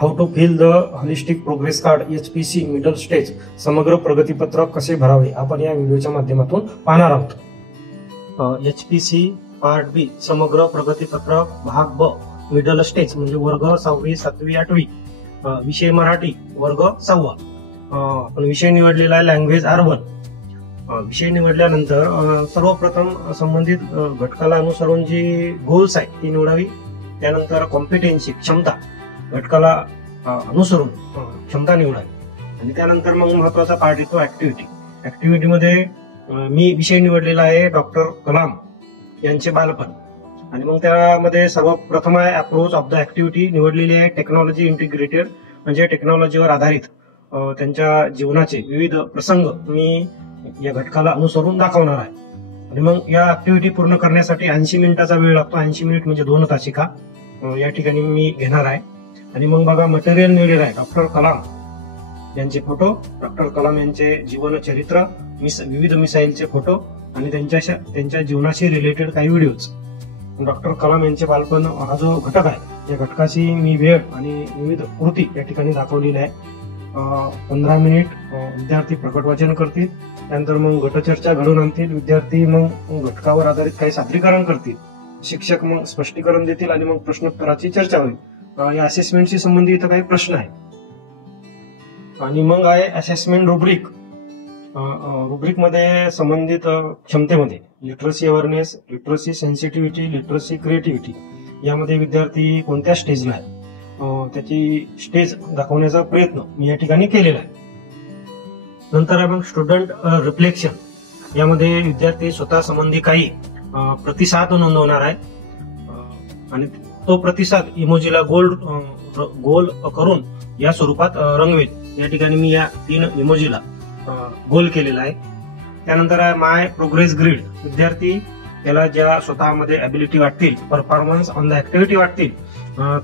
How to fill the holistic progress card HPC middle stage समग्र प्रगतीपत्रक कसे भरावे आपण या व्हिडिओच्या माध्यमातून पाहणार आहोत। HPC पार्ट बी समग्र प्रगतीपत्रक भाग ब मिडल स्टेज म्हणजे वर्ग 6वी 7वी 8वी विषय मराठी वर्ग 6वा। आपण विषय निवडलेला आहे लँग्वेज R1। विषय निवडल्यानंतर सर्वप्रथम संबंधित घटकाला अनुसरून जी गोल्स आहे ती निवडावी। त्यानंतर कॉम्पिटेन्सी क्षमता घटकाला अनुसरून क्षमता निवडावी आणि त्यानंतर मग महत्वाचा पार्ट येतो ऍक्टिव्हिटी। ऍक्टिव्हिटीमध्ये मी विषय निवडलेला आहे डॉक्टर कलाम यांचे बालपण आणि मग त्यामध्ये सर्वप्रथम आहे अप्रोच ऑफ द ऍक्टिव्हिटी निवडलेली आहे टेक्नॉलॉजी इंटिग्रेटेड म्हणजे टेक्नॉलॉजीवर आधारित त्यांच्या जीवनाचे विविध प्रसंग मी या घटकाला अनुसरून दाखवणार आहे। आणि मग या ऍक्टिव्हिटी पूर्ण करण्यासाठी 80 मिनिटाचा वेळ लागतो। 80 मिनिट म्हणजे 2 तासिका या ठिकाणी मी घेणार आहे। आणि मग बघा मटेरियल निवडलेलं आहे डॉक्टर कलाम यांचे फोटो, डॉक्टर कलाम यांचे जीवन चरित्र, विविध मिसाईलचे फोटो आणि त्यांच्या जीवनाशी रिलेटेड काही व्हिडिओज। डॉक्टर कलाम यांचे बालपण हा जो घटक आहे या घटकाची मी वेळ आणि विविध कृती या ठिकाणी दाखवलेली आहे। 15 मिनिट विद्यार्थी प्रकट वाचन करतील, त्यानंतर मग गटचर्चा घडवून आणतील, विद्यार्थी मग घटकावर आधारित काही सादरीकरण करतील, शिक्षक मग स्पष्टीकरण देतील आणि मग प्रश्नोत्तराची चर्चा होईल। या असेसमेंटशी संबंधित इथं काही प्रश्न आहे। आणि मग आहे असेसमेंट रुब्रिक। रुब्रिक मध्ये संबंधित क्षमतेमध्ये literacy awareness, literacy sensitivity, literacy creativity यामध्ये विद्यार्थी कोणत्या स्टेजला आहे त्याची स्टेज दाखवण्याचा प्रयत्न मी या ठिकाणी केलेला आहे। नंतर आहे मग स्टुडंट रिफ्लेक्शन यामध्ये विद्यार्थी स्वतः संबंधी काही प्रतिसाद नोंदवणार आहे आणि तो प्रतिसाद इमोजीला गोल करून या स्वरूपात रंगवेल। या ठिकाणी मी या 3 इमोजीला गोल केलेला आहे। त्यानंतर आहे माय प्रोग्रेस ग्रीड विद्यार्थी त्याला ज्या स्वतःमध्ये अबिलिटी वाटतील, परफॉर्मन्स ऑन द ऍक्टिव्हिटी वाटतील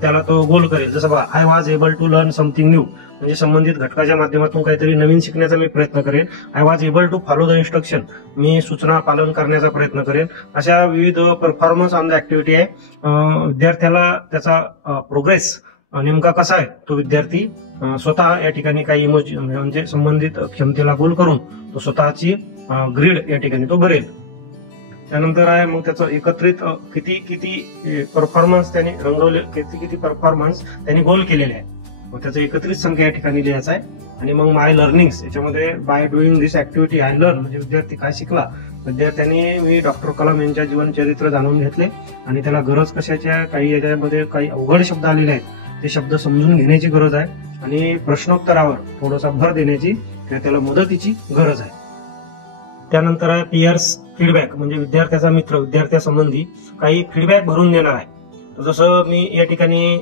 त्याला तो गोल करेल। जसं बघा I was able to learn something new म्हणजे संबंधित घटकाच्या माध्यमातून काहीतरी नवीन शिकण्याचा मी प्रयत्न करेन। I was able to follow the instruction मी सूचना पालन करण्याचा प्रयत्न करेन। अशा विविध परफॉर्मन्स ऑन द ऍक्टिव्हिटी आहे। विद्यार्थ्याला त्याचा प्रोग्रेस नेमका कसा आहे तो विद्यार्थी स्वतः या ठिकाणी काही इमोजी म्हणजे संबंधित क्षमतेला गोल करून तो स्वतःची ग्रीड या ठिकाणी तो भरेल। त्यानंतर आहे मग त्याचं एकत्रित किती परफॉर्मन्स त्यांनी रंगवले, किती परफॉर्मन्स त्यांनी गोल केलेले आहे मग त्याचं एकत्रित संख्या या ठिकाणी लिहायचं आहे। आणि मग माय लर्निंग्स याच्यामध्ये bye doing this activity I learn म्हणजे विद्यार्थी काय शिकला। विद्यार्थ्यांनी मी डॉक्टर कलाम यांच्या जीवन चरित्र जाणून घेतले आणि त्याला गरज कशाच्या काही याच्यामध्ये काही अवघड शब्द आलेले आहेत ते शब्द समजून घेण्याची गरज आहे आणि प्रश्नोत्तरावर थोडासा भर देण्याची किंवा त्याला मदतीची गरज आहे। त्यानंतर आहे पियर्स फीडबॅक म्हणजे विद्यार्थ्याचा मित्र विद्यार्थ्यासंबंधी काही फीडबॅक भरून देणार आहे। जसं मी या ठिकाणी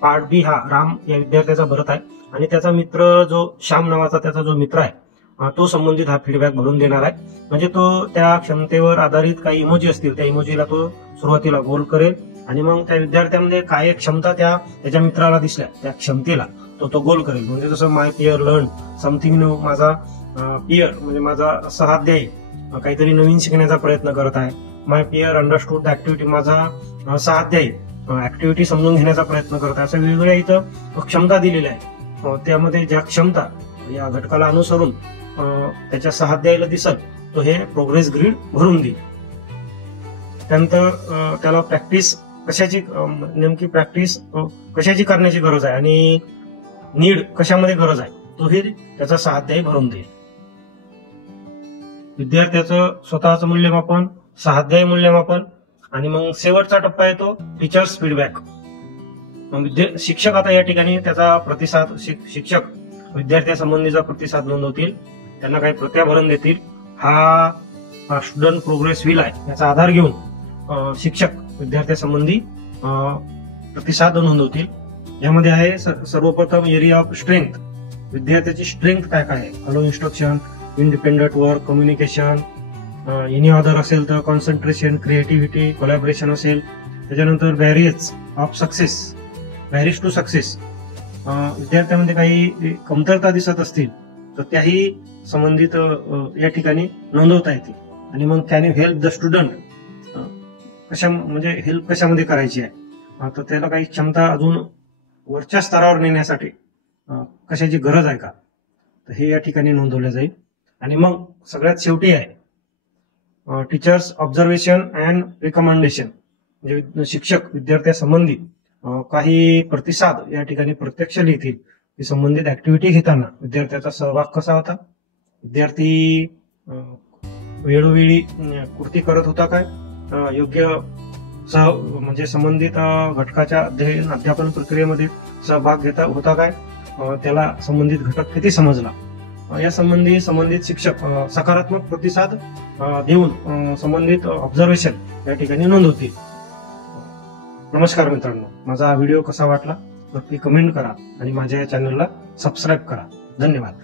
पार्ट बी हा राम या विद्यार्थ्याचा भरत आहे आणि त्याचा मित्र जो श्याम नावाचा त्याचा जो मित्र आहे तो संबंधित हा फीडबॅक भरून देणार आहे। म्हणजे तो त्या क्षमतेवर आधारित काही इमोजी असतील त्या इमोजीला तो सुरुवातीला गोल करेल आणि मग त्या विद्यार्थ्यामध्ये काय क्षमता त्याच्या मित्राला दिसल्या त्या क्षमतेला तो गोल करेल। म्हणजे जसं माय पियर लर्न समथिंग न्यू माझा पियर म्हणजे माझा सहाध्यायी काहीतरी नवीन शिकण्याचा प्रयत्न करत आहे। माय पियर अंडरस्टूड द ऍक्टिव्हिटी माझा सहाध्यायी ऍक्टिव्हिटी समजून घेण्याचा प्रयत्न करत आहे। अशा वेगवेगळ्या इथं क्षमता दिलेल्या आहे। त्यामध्ये ज्या क्षमता या घटकाला अनुसरून त्याच्या सहाध्यायीला दिसत तो हे प्रोग्रेस ग्रीड भरून देईल। त्यानंतर त्याला प्रॅक्टिस कशाची नेमकी प्रॅक्टिस कशाची करण्याची गरज आहे आणि नीड कशामध्ये गरज आहे तोही त्याचा सहाध्यायी भरून देईल। विद्यार्थ्याचं स्वतःचं मूल्यमापन, सहाध्यायी मूल्यमापन आणि मग शेवटचा टप्पा येतो टीचर्स फीडबॅक। शिक्षक आता या ठिकाणी त्याचा प्रतिसाद शिक्षक विद्यार्थ्यासंबंधीचा प्रतिसाद नोंदवतील, त्यांना काही प्रत्या भरून देतील। हा स्टुडंट प्रोग्रेस व्हील आहे याचा आधार घेऊन शिक्षक विद्यार्थ्यासंबंधी प्रतिसाद नोंदवतील। यामध्ये आहे सर्वप्रथम एरिया ऑफ स्ट्रेंथ विद्यार्थ्याची स्ट्रेंथ काय आहे, follow instruction, independent work, communication, any other असेल तर कॉन्सन्ट्रेशन, क्रिएटिव्हिटी, कोलॅबरेशन असेल। त्याच्यानंतर barriers of success, barriers to success विद्यार्थ्यांमध्ये काही कमतरता दिसत असतील तर त्याही संबंधित या ठिकाणी नोंदवता येतील। आणि मग can you help the student कशा म्हणजे हेल्प कशामध्ये करायची आहे तर त्याला काही क्षमता अजून वरच्या स्तरावर नेण्यासाठी कशाची गरज आहे का, तर हे या ठिकाणी नोंदवलं जाईल. आणि मग सगळ्यात शेवटी आहे टीचर्स ऑब्झर्वेशन अँड रिकमेंडेशन, म्हणजे शिक्षक विद्यार्थ्यासंबंधी काही प्रतिसाद या ठिकाणी प्रत्यक्ष लिहितील की संबंधित ऍक्टिव्हिटी घेताना विद्यार्थ्याचा सहभाग कसा होता, विद्यार्थी वेळोवेळी कृती करत होता काय, योग्य म्हणजे संबंधित घटकाच्या अध्यापन प्रक्रियेमध्ये सहभाग घेता होता काय, त्याला संबंधित घटक किती समजला, या संबंधित शिक्षक सकारात्मक प्रतिसाद देऊन संबंधित ऑब्झर्वेशन या ठिकाणी नोंदवतील. नमस्कार मित्रांनो, माझा हा व्हिडिओ कसा वाटला नक्की कमेंट करा आणि माझ्या या चॅनलला सबस्क्राईब करा. धन्यवाद.